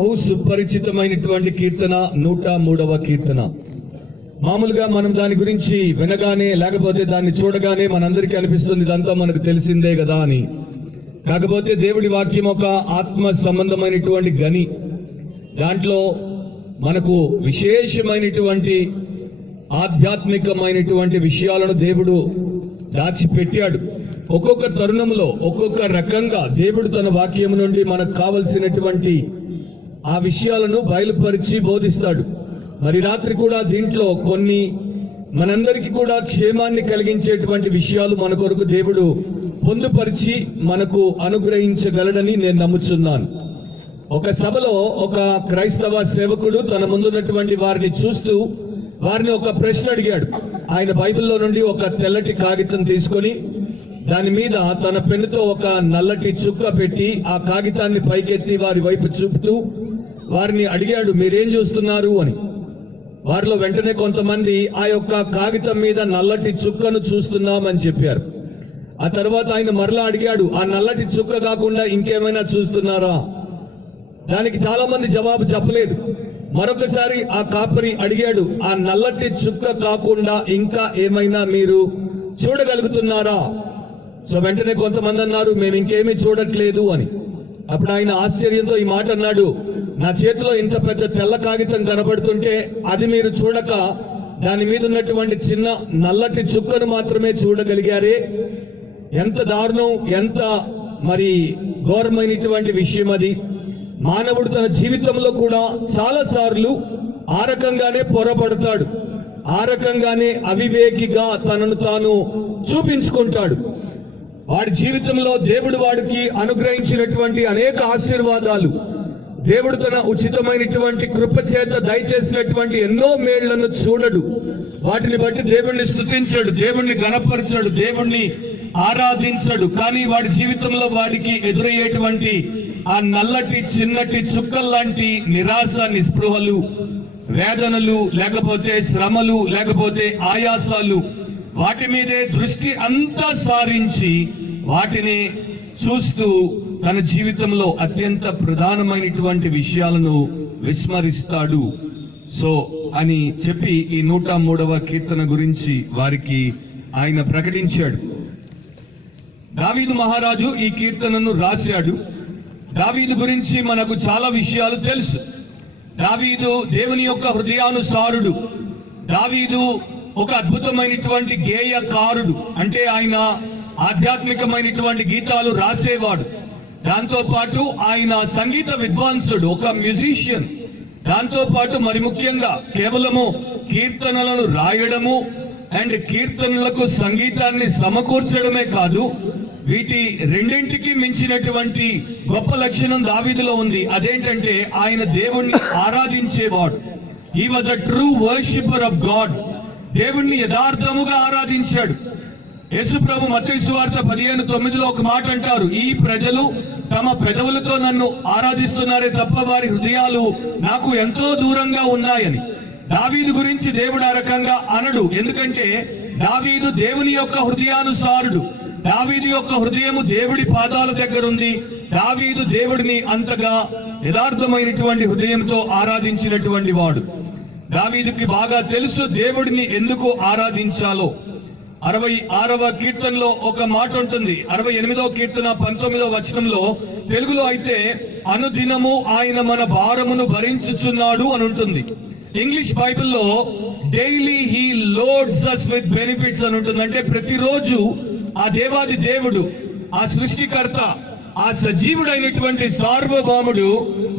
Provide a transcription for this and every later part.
బహు సుపరిచితమైనటువంటి కీర్తన 103వ కీర్తన. మామూలుగా మనం దాని గురించి వినగానే లేకపోతే దాన్ని చూడగానే మనందరికీ అనిపిస్తుంది ఇదంతా మనకు తెలిసిందే కదా అని. కాకపోతే దేవుడి వాక్యం ఒక ఆత్మ సంబంధమైనటువంటి గని. దాంట్లో మనకు విశేషమైనటువంటి ఆధ్యాత్మికమైనటువంటి విషయాలను దేవుడు దాచిపెట్టాడు. ఒక్కొక్క తరుణంలో ఒక్కొక్క రకంగా దేవుడు తన వాక్యం నుండి మనకు కావలసినటువంటి ఆ విషయాలను బయలుపరిచి బోధిస్తాడు. మరి రాత్రి కూడా దీంట్లో కొన్ని మనందరికీ కూడా క్షేమాన్ని కలిగించేటువంటి విషయాలు మన కొరకు దేవుడు పొందుపరిచి మనకు అనుగ్రహించగలడని నేను నమ్ముచున్నాను. ఒక సభలో ఒక క్రైస్తవ సేవకుడు తన ముందున్నటువంటి వారిని చూస్తూ వారిని ఒక ప్రశ్న అడిగాడు. ఆయన బైబిల్లో నుండి ఒక తెల్లటి కాగితం తీసుకొని దాని మీద తన పెన్నుతో ఒక నల్లటి చుక్క పెట్టి ఆ కాగితాన్ని పైకెత్తి వారి వైపు చూపుతూ వారిని అడిగాడు, మీరేం చూస్తున్నారు అని. వారిలో వెంటనే కొంతమంది ఆ యొక్క కాగితం మీద నల్లటి చుక్కను చూస్తున్నామని చెప్పారు. ఆ తర్వాత ఆయన మరలా అడిగాడు, ఆ నల్లటి చుక్క కాకుండా ఇంకేమైనా చూస్తున్నారా? దానికి చాలా మంది జవాబు చెప్పలేదు. మరొకసారి ఆ కాపరి అడిగాడు, ఆ నల్లటి చుక్క కాకుండా ఇంకా ఏమైనా మీరు చూడగలుగుతున్నారా? సో వెంటనే కొంతమంది అన్నారు, మేము ఇంకేమీ చూడట్లేదు అని. అప్పుడు ఆయన ఆశ్చర్యంతో ఈ మాట అన్నాడు, నా చేతిలో ఇంత పెద్ద తెల్ల కాగితం కనబడుతుంటే అది మీరు చూడక దాని మీద ఉన్నటువంటి చిన్న నల్లటి చుక్కను మాత్రమే చూడగలిగారే. ఎంత దారుణం, ఎంత మరి ఘోరమైనటువంటి విషయం అది. మానవుడు తన జీవితంలో కూడా చాలా సార్లు ఆ రకంగానే పొరపడతాడు, ఆ రకంగానే అవివేకిగా తనను తాను చూపించుకుంటాడు. వాడి జీవితంలో దేవుడు వాడికి అనుగ్రహించినటువంటి అనేక ఆశీర్వాదాలు, దేవుడు తన ఉచితమైనటువంటి కృప చేత దయచేసినటువంటి ఎన్నో మేళ్లను చూడడు. వాటిని బట్టి దేవుణ్ణి స్తుతించడు, దేవుణ్ణి ఘనపరచడు, దేవుణ్ణి ఆరాధించడు. కానీ వాడి జీవితంలో వాడికి ఎదురయ్యేటువంటి ఆ నల్లటి చిన్నటి చుక్కల్లాంటి నిరాశ, నిస్పృహలు, వేదనలు, లేకపోతే శ్రమలు, లేకపోతే ఆయాసాలు, వాటి మీదే దృష్టి అంతా సారించి వాటిని చూస్తూ తన జీవితంలో అత్యంత ప్రధానమైనటువంటి విషయాలను విస్మరిస్తాడు. సో అని చెప్పి ఈ 103వ కీర్తన గురించి వారికి ఆయన ప్రకటించాడు. దావీదు మహారాజు ఈ కీర్తనను రాశాడు. దావీదు గురించి మనకు చాలా విషయాలు తెలుసు. దావీదు దేవుని యొక్క హృదయానుసారుడు. దావీదు ఒక అద్భుతమైనటువంటి గేయకారుడు. అంటే ఆయన ఆధ్యాత్మికమైనటువంటి గీతాలు రాసేవాడు. దాంతో పాటు ఆయన సంగీత విద్వాంసుడు, ఒక మ్యూజిషియన్. దాంతో పాటు మరి ముఖ్యంగా కేవలము కీర్తనలను రాయడము అండ్ కీర్తనలకు సంగీతాన్ని సమకూర్చడమే కాదు, వీటి రెండింటికి మించినటువంటి గొప్ప లక్షణం దావీదులో ఉంది. అదేంటంటే ఆయన దేవుణ్ణి ఆరాధించేవాడు. He was a true worshipper of God. దేవుణ్ణి యథార్థముగా ఆరాధించాడు. యేసు ప్రభు మత్తయి సువార్త 15:9 ఒక మాట అంటారు, ఈ ప్రజలు తమ పెదవులతో నన్ను ఆరాధిస్తున్నారే తప్ప వారి హృదయాలు నాకు ఎంతో దూరంగా ఉన్నాయని. దావీదు గురించి దేవుడు ఆ రకంగా అనడు. ఎందుకంటే దావీదు దేవుని యొక్క హృదయానుసారుడు. దావీదు యొక్క హృదయము దేవుడి పాదాల దగ్గర ఉంది. దావీదు దేవుడిని అంతగా యథార్థమైనటువంటి హృదయంతో ఆరాధించినటువంటి వాడు. దావీదుకి బాగా తెలుసు దేవుడిని ఎందుకు ఆరాధించాలో. 66వ కీర్తనలో ఒక మాట ఉంటుంది. 68వ కీర్తన 19వ వచనంలో తెలుగులో అయితే అనుదినము ఆయన మన భారమును భరించుచున్నాడు అని ఉంటుంది. ఇంగ్లీష్ బైబిల్లో daily he loads us with benefits అని ఉంటుంది. అంటే ప్రతిరోజు ఆ దేవాది దేవుడు, ఆ సృష్టికర్త, ఆ సజీవుడైనటువంటి సార్వభౌముడు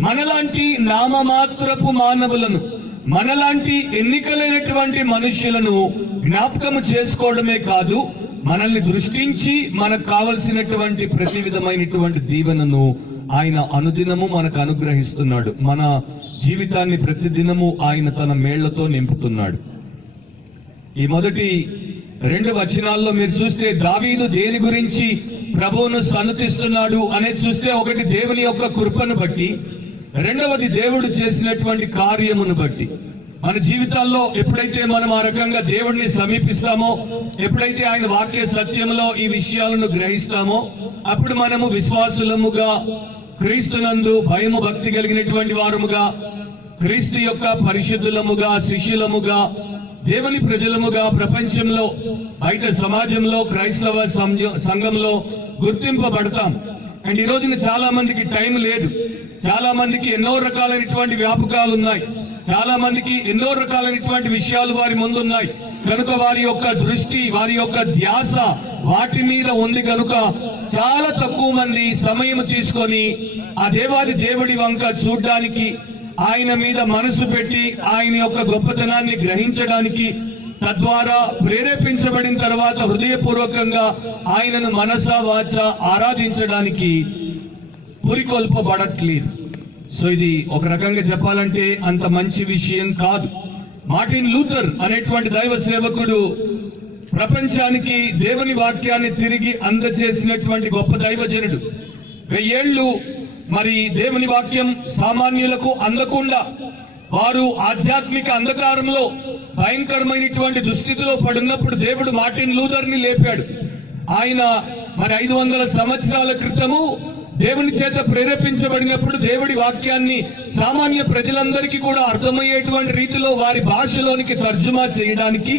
మనలాంటి నామమాత్రపు మానవులను, మనలాంటి ఎన్నికలైనటువంటి మనుషులను జ్ఞాపకము చేసుకోవడమే కాదు, మనల్ని దృష్టించి మనకు కావలసినటువంటి ప్రతి విధమైనటువంటి దీవెనను ఆయన అనుదినము మనకు అనుగ్రహిస్తున్నాడు. మన జీవితాన్ని ప్రతిదినము ఆయన తన మేళ్లతో నింపుతున్నాడు. ఈ మొదటి 2 వచనాల్లో మీరు చూస్తే దావీదు దేని గురించి ప్రభువును సన్నతిస్తున్నాడు అనేది చూస్తే, ఒకటి దేవుని యొక్క కృపను బట్టి, రెండవది దేవుడు చేసినటువంటి కార్యమును బట్టి. మన జీవితాల్లో ఎప్పుడైతే మనం ఆ రకంగా దేవుడిని సమీపిస్తామో, ఎప్పుడైతే ఆయన వాక్య సత్యంలో ఈ విషయాలను గ్రహిస్తామో, అప్పుడు మనము విశ్వాసులముగా, క్రీస్తునందు భయము భక్తి కలిగినటువంటి వారముగా, క్రీస్తు యొక్క పరిశుద్ధులముగా, శిష్యులముగా, దేవుని ప్రజలముగా ప్రపంచంలో, బయట సమాజంలో, క్రైస్తవ సంఘంలో గుర్తింపబడతాం. అండ్ ఈ రోజున చాలా మందికి టైం లేదు, చాలా మందికి ఎన్నో రకాలైనటువంటి వ్యాపకాలు ఉన్నాయి, చాలా మందికి ఎన్నో రకాలైనటువంటి విషయాలు వారి ముందున్నాయి కనుక వారి యొక్క దృష్టి, వారి యొక్క ధ్యాస వాటి మీద ఉంది కనుక చాలా తక్కువ మంది సమయం తీసుకొని ఆ దేవాది దేవుడి వంక చూడ్డానికి, ఆయన మీద మనసు పెట్టి ఆయన యొక్క గొప్పతనాన్ని గ్రహించడానికి, తద్వారా ప్రేరేపించబడిన తర్వాత హృదయపూర్వకంగా ఆయనను మనస వాచ ఆరాధించడానికి పురికొల్పబడట్లేదు. సో ఇది ఒక రకంగా చెప్పాలంటే అంత మంచి విషయం కాదు. మార్టిన్ లూథర్ అనేటువంటి దైవ సేవకుడు ప్రపంచానికి దేవుని వాక్యాన్ని తిరిగి అందజేసినటువంటి గొప్ప దైవజనుడు. 1000 ఏళ్లు మరి దేవుని వాక్యం సామాన్యులకు అందకుండా వారు ఆధ్యాత్మిక అంధకారంలో భయంకరమైనటువంటి దుస్థితిలో పడున్నప్పుడు దేవుడు మార్టిన్ లూథర్ ని లేపాడు. ఆయన మరి 500 సంవత్సరాల క్రితము దేవుని చేత ప్రేరేపించబడినప్పుడు దేవుడి వాక్యాన్ని సామాన్య ప్రజలందరికీ కూడా అర్థమయ్యేటువంటి రీతిలో వారి భాషలోనికి తర్జుమా చేయడానికి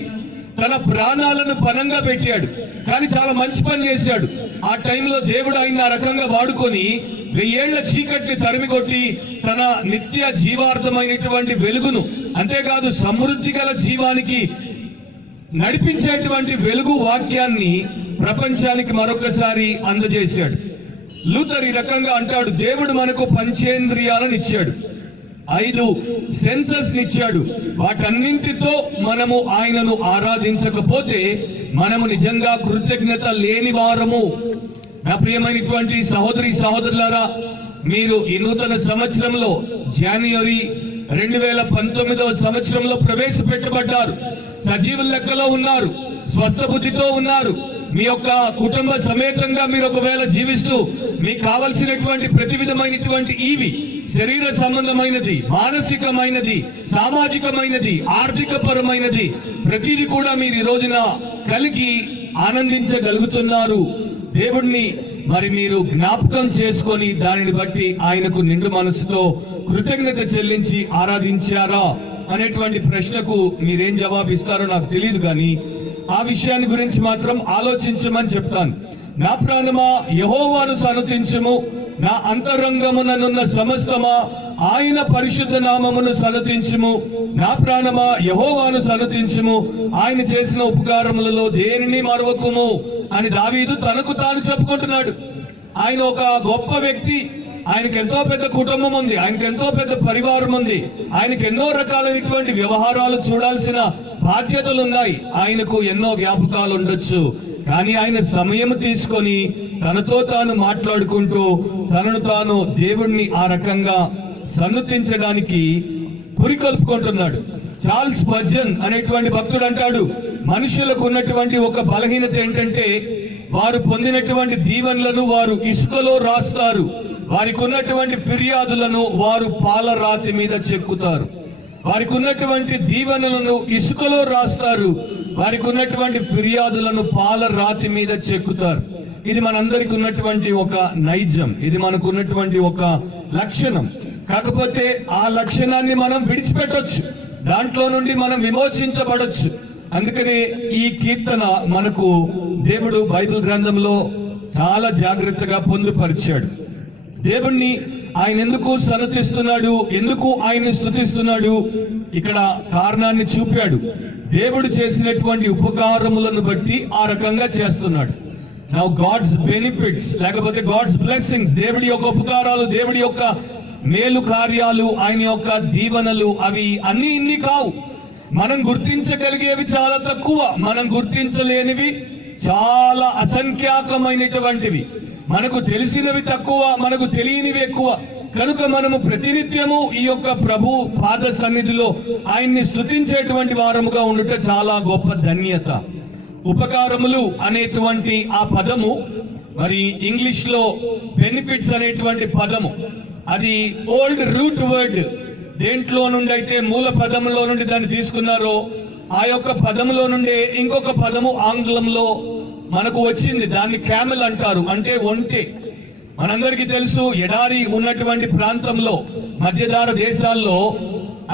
తన ప్రాణాలను పణంగా పెట్టాడు. కానీ చాలా మంచి పని చేశాడు. ఆ టైంలో దేవుడు ఆయన ఆ రకంగా వాడుకొని 1000 ఏళ్ల చీకటిని తరిమికొట్టి తన నిత్య జీవార్థమైనటువంటి వెలుగును, అంతేకాదు సమృద్ధి గల జీవానికి నడిపించేటువంటి వెలుగు వాక్యాన్ని ప్రపంచానికి మరొకసారి అందజేశాడు. లూథర్ ఈ రకంగా అంటాడు, దేవుడు మనకు పంచేంద్రియాలను ఇచ్చాడు, 5 సెన్సెస్ నిచ్చాడు. వాటన్నింటితో మనము ఆయనను ఆరాధించకపోతే మనము నిజంగా కృతజ్ఞత లేని వారము. నా ప్రియమైనటువంటి సహోదరి సహోదరులారా, మీరు ఈ నూతన సంవత్సరంలో జనవరి 2019వ సంవత్సరంలో ప్రవేశపెట్టబడ్డారు. సజీవుల లెక్కలో ఉన్నారు, స్వస్థ బుద్ధితో ఉన్నారు. మీ యొక్క కుటుంబ సమేతంగా మీరు ఒకవేళ జీవిస్తూ మీకు కావలసినటువంటి ప్రతి విధమైనటువంటి ఈవి శరీర సంబంధమైనది, మానసికమైనది, సామాజికమైనది, ఆర్థిక పరమైనది ప్రతిది కూడా మీరు ఈ రోజున కలిగి ఆనందించగలుగుతున్నారు. దేవుణ్ణి మరి మీరు జ్ఞాపకం చేసుకొని దానిని బట్టి ఆయనకు నిండు మనసుతో కృతజ్ఞత చెల్లించి ఆరాధించారా అనేటువంటి ప్రశ్నకు మీరేం జవాబిస్తారో నాకు తెలియదు, కానీ ఆ విషయాన్ని గురించి మాత్రం ఆలోచించమని చెప్తాను. నా ప్రాణమా యెహోవాను సన్నతించుము, నా అంతరంగముననున్న సమస్తమా ఆయన పరిశుద్ధ నామమును సన్నతించుము. నా ప్రాణమా యెహోవాను సన్నతించుము, ఆయన చేసిన ఉపకారములలో దేనిని మరవకుము అని దావీదు తనకు తాను చెప్పుకుంటున్నాడు. ఆయన ఒక గొప్ప వ్యక్తి, ఆయనకు ఎంతో పెద్ద కుటుంబం ఉంది, ఆయనకు ఎంతో పెద్ద పరివారం ఉంది, ఆయనకు ఎన్నో రకాలైనటువంటి వ్యవహారాలు చూడాల్సిన బాధ్యతలు ఉన్నాయి, ఆయనకు ఎన్నో వ్యాపకాలు ఉండొచ్చు. కానీ ఆయన సమయం తీసుకొని తనతో తాను మాట్లాడుకుంటూ తనను తాను దేవుణ్ణి ఆ రకంగా సన్నతించడానికి పురికొల్పుకుంటున్నాడు. చార్ల్స్ స్పర్జన్ అనేటువంటి భక్తుడు అంటాడు, మనుషులకు ఉన్నటువంటి ఒక బలహీనత ఏంటంటే వారు పొందినటువంటి దీవెనలను వారు ఇసుకలో రాస్తారు, వారికి ఉన్నటువంటి ఫిర్యాదులను వారు పాలరాతి మీద చెక్కుతారు. వారికి ఉన్నటువంటి దీవెనలను ఇసుకలో రాస్తారు, వారికి ఉన్నటువంటి ఫిర్యాదులను పాలరాతి మీద చెక్కుతారు. ఇది మనందరికి ఉన్నటువంటి ఒక నైజం, ఇది మనకు ఉన్నటువంటి ఒక లక్షణం. కాకపోతే ఆ లక్షణాన్ని మనం విడిచిపెట్టొచ్చు, దాంట్లో నుండి మనం విమోచించబడొచ్చు. అందుకనే ఈ కీర్తన మనకు దేవుడు బైబిల్ గ్రంథంలో చాలా జాగ్రత్తగా పొందుపరిచాడు. దేవుణ్ణి ఆయన ఎందుకు సన్నతిస్తున్నాడు, ఎందుకు ఆయన్ని స్తుతిస్తున్నాడు, ఇక్కడ కారణాన్ని చూపాడు. దేవుడు చేసినటువంటి ఉపకారములను బట్టి ఆ రకంగా చేస్తున్నాడు. నౌ గాడ్స్ బెనిఫిట్స్ లేకపోతే గాడ్స్ బ్లెస్సింగ్స్, దేవుడి యొక్క ఉపకారాలు, దేవుడి యొక్క మేలు కార్యాలు, ఆయన యొక్క దీవెనలు, అవి అన్ని ఇన్ని కావు. మనం గుర్తించగలిగేవి చాలా తక్కువ, మనం గుర్తించలేనివి చాలా అసంఖ్యాకమైనటువంటివి. మనకు తెలిసినవి తక్కువ, మనకు తెలియనివి ఎక్కువ. కనుక మనము ప్రతినిత్యము ఈ యొక్క ప్రభు పాద సన్నిధిలో ఆయన్ని స్తుతించేటువంటి వారముగా ఉండుట చాలా గొప్ప ధన్యత. ఉపకారములు అనేటువంటి ఆ పదము మరి ఇంగ్లీష్ లో బెనిఫిట్స్ అనేటువంటి పదము, అది ఓల్డ్ రూట్ వర్డ్. దేంట్లో నుండి అయితే మూల పదములో నుండి దాన్ని తీసుకున్నారో ఆ యొక్క పదములో నుండి ఇంకొక పదము ఆంగ్లంలో మనకు వచ్చింది, దాన్ని క్యామెల్ అంటారు, అంటే ఒంటె. మనందరికీ తెలుసు, ఎడారి ఉన్నటువంటి ప్రాంతంలో, మధ్యధార దేశాల్లో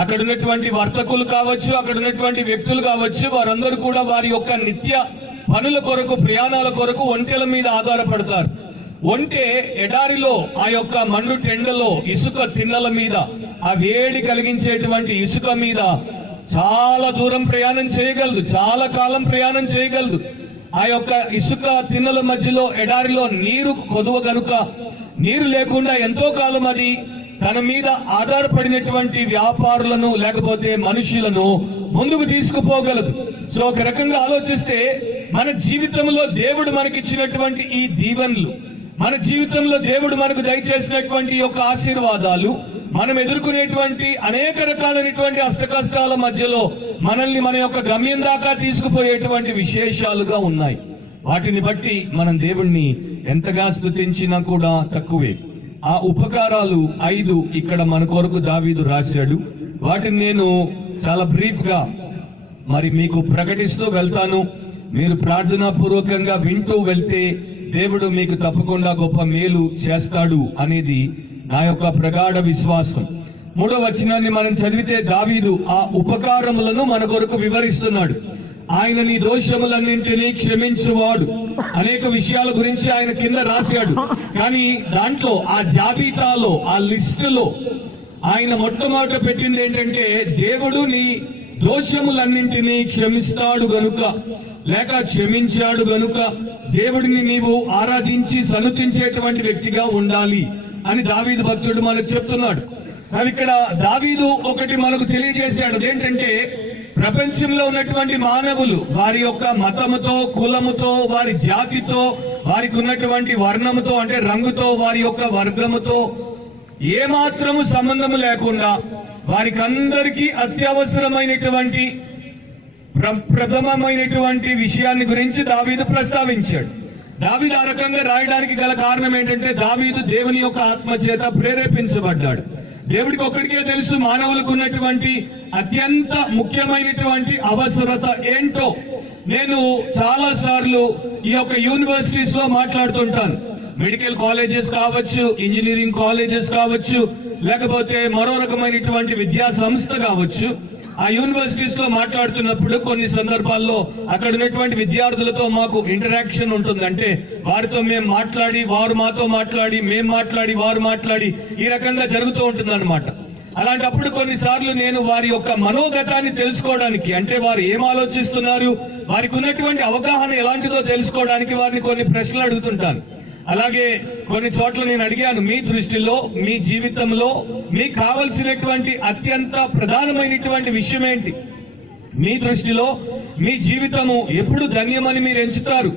అక్కడ ఉన్నటువంటి వర్తకులు కావచ్చు, అక్కడ ఉన్నటువంటి వ్యక్తులు కావచ్చు, వారందరూ కూడా వారి యొక్క నిత్య పనుల కొరకు, ప్రయాణాల కొరకు ఒంటెల మీద ఆధారపడతారు. ఒంటె ఎడారిలో ఆ యొక్క మండు టెండలో ఇసుక తిన్నెల మీద, ఆ వేడి కలిగించేటువంటి ఇసుక మీద చాలా దూరం ప్రయాణం చేయగలదు, చాలా కాలం ప్రయాణం చేయగలదు. ఆ యొక్క ఇసుక తిన్నెల మధ్యలో ఎడారిలో నీరు కొదువ గనుక నీరు లేకుండా ఎంతో కాలం అది తన మీద ఆధారపడినటువంటి వ్యాపారులను లేకపోతే మనుషులను ముందుకు తీసుకుపోగలదు. సో ఒక రకంగా ఆలోచిస్తే మన జీవితంలో దేవుడు మనకిచ్చినటువంటి ఈ దీవెనలు, మన జీవితంలో దేవుడు మనకు దయచేసినటువంటి ఈ యొక్క ఆశీర్వాదాలు, మనం ఎదుర్కొనేటువంటి అనేక రకాలైనటువంటి అష్టకష్టాల మధ్యలో మనల్ని మన యొక్క గమ్యం దాకా తీసుకుపోయేటువంటి విశేషాలుగా ఉన్నాయి. వాటిని బట్టి మనం దేవుణ్ణి ఎంతగా స్తుతించినా కూడా తక్కువే. ఆ ఉపకారాలు 5 ఇక్కడ మన కొరకు దావీదు రాశాడు. వాటిని నేను చాలా బ్రీఫ్ గా మరి మీకు ప్రకటిస్తూ వెళ్తాను. మీరు ప్రార్థనా పూర్వకంగా వింటూ వెళ్తే దేవుడు మీకు తప్పకుండా గొప్ప మేలు చేస్తాడు అనేది నా యొక్క ప్రగాఢ విశ్వాసం. 3వ వచనాన్ని మనం చదివితే దావీదు ఆ ఉపకారములను మన కొరకు వివరిస్తున్నాడు. ఆయన నీ దోషములన్నింటినీ క్షమించువాడు. అనేక విషయాల గురించి ఆయన కింద రాశాడు. కానీ దాంట్లో ఆ జాబితాలో, ఆ లిస్టులో ఆయన మొట్టమొదట పెట్టింది ఏంటంటే, దేవుడు నీ దోషములన్నింటినీ క్షమిస్తాడు గనుక, లేక క్షమించాడు గనుక దేవుడిని నీవు ఆరాధించి సన్నుతించేటువంటి వ్యక్తిగా ఉండాలి అని దావీదు భక్తుడు మనకు చెప్తున్నాడు. కానీ ఇక్కడ దావీదు ఒకటి మనకు తెలియజేశాడు. అదేంటంటే, ప్రపంచంలో ఉన్నటువంటి మానవులు వారి యొక్క మతముతో, కులముతో, వారి జాతితో, వారికి ఉన్నటువంటి వర్ణముతో అంటే రంగుతో, వారి యొక్క వర్గముతో ఏమాత్రము సంబంధము లేకుండా వారికి అందరికీ అత్యవసరమైనటువంటి ప్రథమమైనటువంటి విషయాన్ని గురించి దావీదు ప్రస్తావించాడు. దావీదు ఆ రకంగా రాయడానికి గల కారణం ఏంటంటే, దావీదు దేవుని యొక్క ఆత్మ చేత ప్రేరేపించబడ్డాడు. దేవుడికి ఒక్కడికే తెలుసు మానవులకు ఉన్నటువంటి అత్యంత ముఖ్యమైనటువంటి అవసరత ఏంటో. నేను చాలా సార్లు ఈ యొక్క యూనివర్సిటీస్ లో మాట్లాడుతుంటాను. మెడికల్ కాలేజెస్ కావచ్చు, ఇంజనీరింగ్ కాలేజెస్ కావచ్చు, లేకపోతే మరో రకమైనటువంటి విద్యా సంస్థ కావచ్చు. ఆ యూనివర్సిటీస్ లో మాట్లాడుతున్నప్పుడు కొన్ని సందర్భాల్లో అక్కడ ఉన్నటువంటి విద్యార్థులతో మాకు ఇంటరాక్షన్ ఉంటుంది. అంటే వారితో మేము మాట్లాడి, వారు మాతో మాట్లాడి, మేము మాట్లాడి, వారు మాట్లాడి, ఈ రకంగా జరుగుతూ ఉంటుంది అన్నమాట. అలాంటప్పుడు కొన్నిసార్లు నేను వారి యొక్క మనోగతాన్ని తెలుసుకోవడానికి, అంటే వారు ఏం ఆలోచిస్తున్నారు, వారికి ఉన్నటువంటి అవగాహన ఎలాంటిదో తెలుసుకోవడానికి వారిని కొన్ని ప్రశ్నలు అడుగుతుంటాను. అలాగే కొన్ని చోట్ల నేను అడిగాను, మీ దృష్టిలో, మీ జీవితంలో మీకు కావలసినటువంటి అత్యంత ప్రధానమైనటువంటి విషయం ఏంటి? మీ దృష్టిలో మీ జీవితము ఎప్పుడు ధన్యమని మీరు ఎంచుతారు?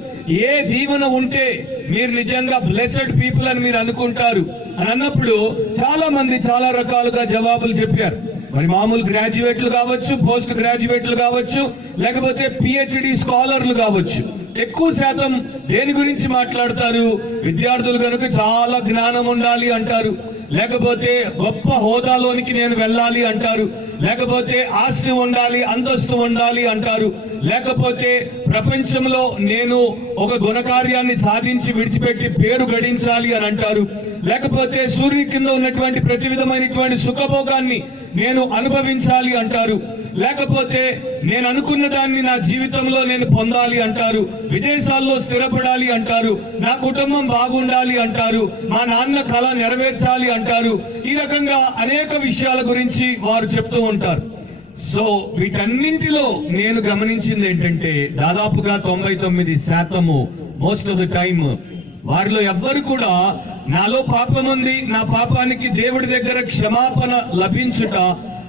ఏ దీవెన ఉంటే మీరు నిజంగా బ్లెస్డ్ పీపుల్ అని మీరు అనుకుంటారు అని అన్నప్పుడు చాలా మంది చాలా రకాలుగా జవాబులు చెప్పారు. మరి మామూలు గ్రాడ్యుయేట్లు కావచ్చు, పోస్ట్ గ్రాడ్యుయేట్లు కావచ్చు, లేకపోతే పిహెచ్డి స్కాలర్లు కావచ్చు. ఎక్కువ శాతం దేని గురించి మాట్లాడతారు? విద్యార్థులు కనుక చాలా జ్ఞానం ఉండాలి అంటారు, లేకపోతే గొప్ప హోదాలోనికి నేను వెళ్ళాలి అంటారు, లేకపోతే ఆస్తి ఉండాలి, అంతస్తు ఉండాలి అంటారు, లేకపోతే ప్రపంచంలో నేను ఒక గుణకార్యాన్ని సాధించి విడిచిపెట్టి పేరు గడించాలి అని అంటారు, లేకపోతే సూర్యుని కింద ఉన్నటువంటి ప్రతి విధమైనటువంటి సుఖభోగాన్ని నేను అనుభవించాలి అంటారు, లేకపోతే నేను అనుకున్న దాన్ని నా జీవితంలో నేను పొందాలి అంటారు, విదేశాల్లో స్థిరపడాలి అంటారు, నా కుటుంబం బాగుండాలి అంటారు, మా నాన్న కళ నెరవేర్చాలి అంటారు. ఈ రకంగా అనేక విషయాల గురించి వారు చెప్తూ ఉంటారు. సో వీటన్నింటిలో నేను గమనించింది ఏంటంటే, దాదాపుగా 99% మోస్ట్ ఆఫ్ ద టైమ్ వారిలో ఎవ్వరు కూడా నాలో పాపం ఉంది, నా పాపానికి దేవుడి దగ్గర క్షమాపణ లభించుట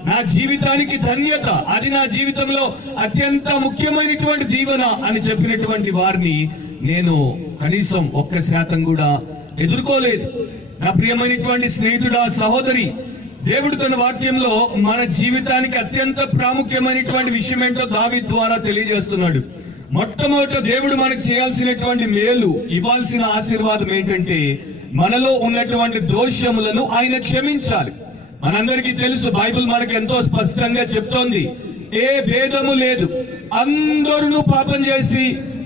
నా జీవితానికి ధన్యత, అది నా జీవితంలో అత్యంత ముఖ్యమైనటువంటి దీవెన అని చెప్పినటువంటి వారిని నేను కనీసం 1% కూడా ఎదుర్కోలేదు. నా ప్రియమైనటువంటి స్నేహితుడా, సహోదరి, దేవుడు తన వాక్యంలో మన జీవితానికి అత్యంత ప్రాముఖ్యమైనటువంటి విషయం ఏంటో దావీదు ద్వారా తెలియజేస్తున్నాడు. మొట్టమొదట దేవుడు మనకు చేయాల్సినటువంటి మేలు, ఇవ్వాల్సిన ఆశీర్వాదం ఏంటంటే, మనలో ఉన్నటువంటి దోషములను ఆయన క్షమించాలి. మనందరికీ తెలుసు, బైబిల్ మనకు ఎంతో స్పష్టంగా చెప్తోంది, ఏ భేదము లేదు, అందరూ పాపం చేసి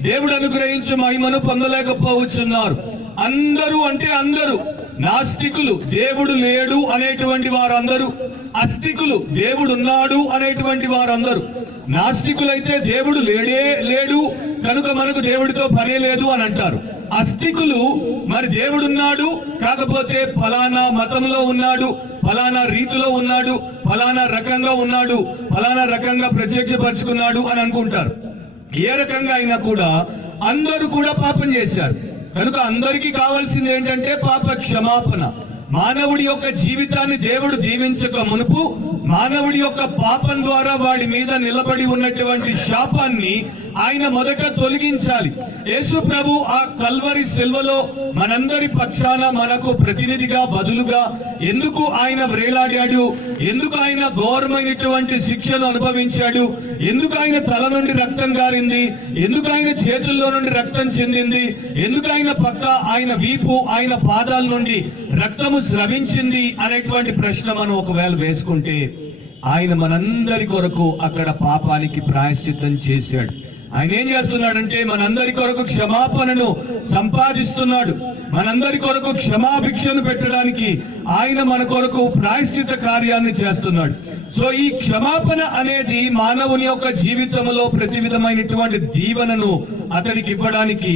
దేవుడు అనుగ్రహించే మహిమను పొందలేకపోవచ్చున్నారు. అందరూ అంటే అందరూ, నాస్తికులు దేవుడు లేడు అనేటువంటి వారందరూ, అస్తికులు దేవుడు ఉన్నాడు అనేటువంటి వారందరూ. నాస్తికులైతే దేవుడు లేడు కనుక మనకు దేవుడితో పనే లేదు అని అంటారు. అస్తికులు మరి దేవుడున్నాడు, కాకపోతే ఫలానా మతంలో ఉన్నాడు, ఫలానా రీతిలో ఉన్నాడు, ఫలానా రకంగా ఉన్నాడు, ఫలానా రకంగా ప్రత్యక్షపరుచుకున్నాడు అని అనుకుంటారు. ఏ రకంగా అయినా కూడా అందరూ కూడా పాపం చేశారు కనుక అందరికీ కావాల్సింది ఏంటంటే పాప క్షమాపణ. మానవుడి యొక్క జీవితాన్ని దేవుడు దీవించక మునుపు మానవుడి యొక్క పాపం ద్వారా వాడి మీద నిలబడి ఉన్నటువంటి శాపాన్ని ఆయన మొదట తొలగించాలి. యేసు ప్రభు ఆ కల్వరి సిల్వలో మనందరి పక్షాన మనకు ప్రతినిధిగా బదులుగా ఎందుకు ఆయన వ్రేలాడాడు, ఎందుకు ఆయన ఘోరమైనటువంటి శిక్షను అనుభవించాడు, ఎందుకు ఆయన తల నుండి రక్తం గారింది, ఎందుకు ఆయన చేతుల్లో నుండి రక్తం చెందింది, ఎందుకు ఆయన పక్క, ఆయన వీపు, ఆయన పాదాల నుండి రక్తము స్రవించింది అనేటువంటి ప్రశ్న మనం ఒకవేళ వేసుకుంటే ఆయన మనందరి కొరకు అక్కడ పాపానికి ప్రాయశ్చిత్తం చేశాడు. ఆయన ఏం చేస్తున్నాడంటే మనందరి కొరకు క్షమాపణను సంపాదిస్తున్నాడు. మనందరి కొరకు క్షమాభిక్షను పెట్టడానికి ఆయన మన కొరకు ప్రాయశ్చిత్త కార్యాన్ని చేస్తున్నాడు. సో ఈ క్షమాపణ అనేది మానవుని యొక్క జీవితంలో ప్రతి విధమైనటువంటి దీవెనను అతనికి ఇవ్వడానికి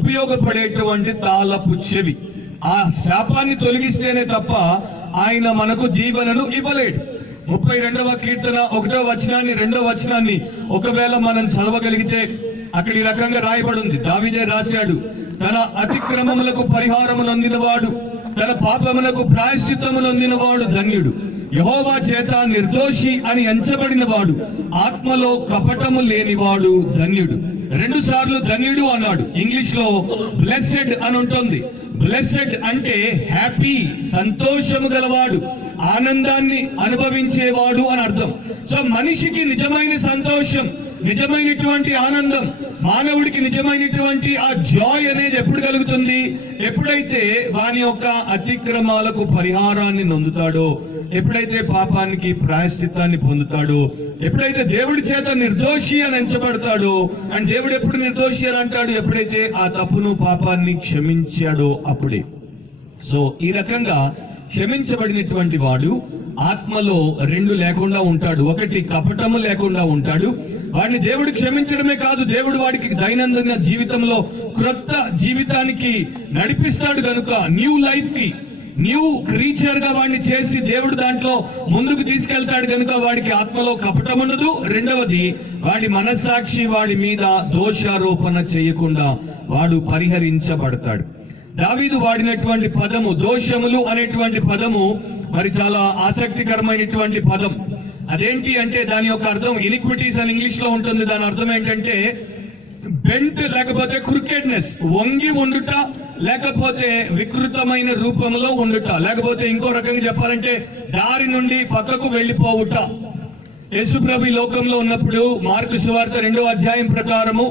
ఉపయోగపడేటువంటి తాళపు చెవి. ఆ శాపాన్ని తొలగిస్తేనే తప్ప ఆయన మనకు దీవెనను ఇవ్వలేడు. 32వ కీర్తన 1వ వచనాన్ని 2వ వచనాన్ని ఒకవేళ మనం చదవగలిగితే అక్కడ ఈ రకంగా రాయబడింది. దావీదే రాశాడు, తన అతిక్రమములకు పరిహారము నొందినవాడు, తన పాపములకు ప్రాయశ్చిత్తము నొందినవాడు ధన్యుడు. యెహోవా చేత నిర్దోషి అని ఎంచబడిన వాడు, ఆత్మలో కపటము లేనివాడు ధన్యుడు. 2 సార్లు ధన్యుడు అన్నాడు. ఇంగ్లీష్ లో బ్లెస్సెడ్ అని ఉంటుంది. బ్లెస్సెడ్ అంటే హ్యాపీ, సంతోషము గలవాడు, ఆనందాన్ని అనుభవించేవాడు అని అర్థం. సో మనిషికి నిజమైన సంతోషం, నిజమైనటువంటి ఆనందం, మానవుడికి నిజమైనటువంటి ఆ జాయ్ అనేది ఎప్పుడు కలుగుతుంది? ఎప్పుడైతే వాని యొక్క అతిక్రమాలకు పరిహారాన్ని నొందుతాడో, ఎప్పుడైతే పాపానికి ప్రాయశ్చిత్తాన్ని పొందుతాడో, ఎప్పుడైతే దేవుడి చేత నిర్దోషి అని ఎంచబడతాడో. అండ్ దేవుడు ఎప్పుడు నిర్దోషి అని అంటాడు? ఎప్పుడైతే ఆ తప్పును పాపాన్ని క్షమించాడో అప్పుడే. సో ఈ రకంగా క్షమించబడినటువంటి వాడు ఆత్మలో 2 లేకుండా ఉంటాడు. ఒకటి కపటము లేకుండా ఉంటాడు. వాడిని దేవుడు క్షమించడమే కాదు, దేవుడు వాడికి దైనందిన జీవితంలో క్రొత్త జీవితానికి నడిపిస్తాడు కనుక న్యూ లైఫ్ కి, న్యూ క్రీచర్ గా వాడిని చేసి దేవుడు దాంట్లో ముందుకు తీసుకెళ్తాడు కనుక వాడికి ఆత్మలో కపటం ఉండదు. రెండవది, వాడి మనస్సాక్షి వాడి మీద దోషారోపణ చేయకుండా వాడు పరిహరించబడతాడు. దావీదు వాడినటువంటి పదము దోషములు అనేటువంటి పదము మరి చాలా ఆసక్తికరమైనటువంటి పదం. అదేంటి అంటే దాని యొక్క అర్థం ఇనిక్విటీస్ అని ఇంగ్లీష్ లో ఉంటుంది. దాని అర్థం ఏంటంటే బెంట్ లేకపోతే క్రికెట్నెస్, వంగి ఉండుట, లేకపోతే వికృతమైన రూపంలో ఉండుట, లేకపోతే ఇంకో రకంగా చెప్పాలంటే దారి నుండి పక్కకు వెళ్లిపోవుట. యేసుప్రభు ఈ లోకంలో ఉన్నప్పుడు మార్కు సువార్త 2వ అధ్యాయం ప్రకారము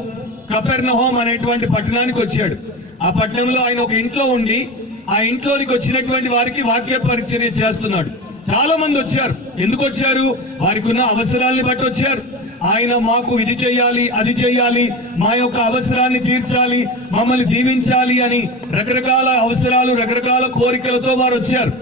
కపెర్నహూం అనేటువంటి పట్టణానికి వచ్చాడు. ఆ పట్టణంలో ఆయన ఒక ఇంట్లో ఉండి ఆ ఇంట్లోనికి వచ్చినటువంటి వారికి వాక్య పరిచర్య చేస్తున్నాడు. చాలా మంది వచ్చారు. ఎందుకు వచ్చారు? వారికి ఉన్న అవసరాలని బట్టి వచ్చారు. ఆయన మాకు ఇది చెయ్యాలి, అది చెయ్యాలి, మా యొక్క అవసరాన్ని తీర్చాలి, మమ్మల్ని దీవించాలి అని రకరకాల అవసరాలు, రకరకాల కోరికలతో వారు వచ్చారు.